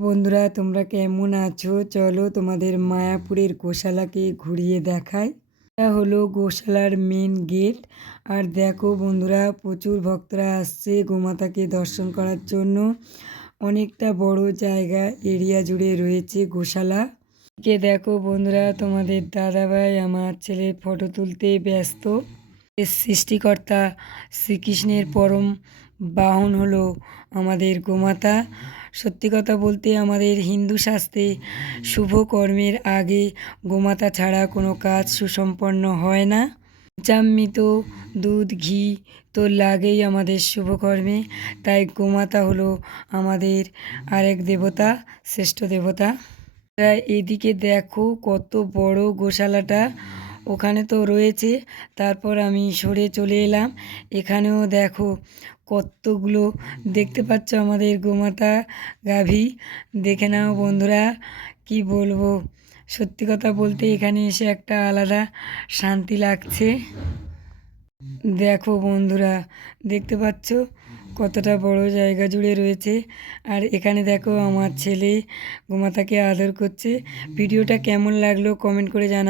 বন্ধুরা তোমরা কেমন আছো? চলো তোমাদের মায়াপুরের গোশালাকে ঘুরিয়ে দেখাই। এটা হলো গোশালার মেন গেট। আর দেখো বন্ধুরা, প্রচুর ভক্তরা আসছে গোমাতাকে দর্শন করার জন্য। অনেকটা বড় জায়গা এরিয়া জুড়ে রয়েছে গোশালা। দেখো বন্ধুরা, তোমাদের দাদাভাই আমার ছেলে ফটো তুলতে ব্যস্ত। সৃষ্টিকর্তা শ্রীকৃষ্ণের পরম বাহন হলো আমাদের গোমাতা। সত্যি কথা বলতে আমাদের হিন্দু শাস্ত্রে শুভ কর্মের আগে গোমাতা ছাড়া কোনো কাজ সুসম্পন্ন হয় না। পঞ্চামৃত দুধ ঘি তো লাগেই আমাদের শুভ কর্মে, তাই গোমাতা হলো আমাদের আরেক দেবতা, শ্রেষ্ঠ দেবতা। এদিকে দেখো কত বড় গোশালাটা, ওখানে তো রয়েছে, তারপর আমি সরে চলে এলাম। এখানেও দেখো কতগুলো দেখতে পাচ্ছ আমাদের গোমাতা গাভী। দেখে নাও বন্ধুরা, কি বলবো, সত্যি কথা বলতে এখানে এসে একটা আলাদা শান্তি লাগছে। দেখো বন্ধুরা, দেখতে পাচ্ছ কতটা বড় জায়গা জুড়ে রয়েছে। আর এখানে দেখো আমার ছেলে গোমাতাকে আদর করছে। ভিডিওটা কেমন লাগলো কমেন্ট করে জানা।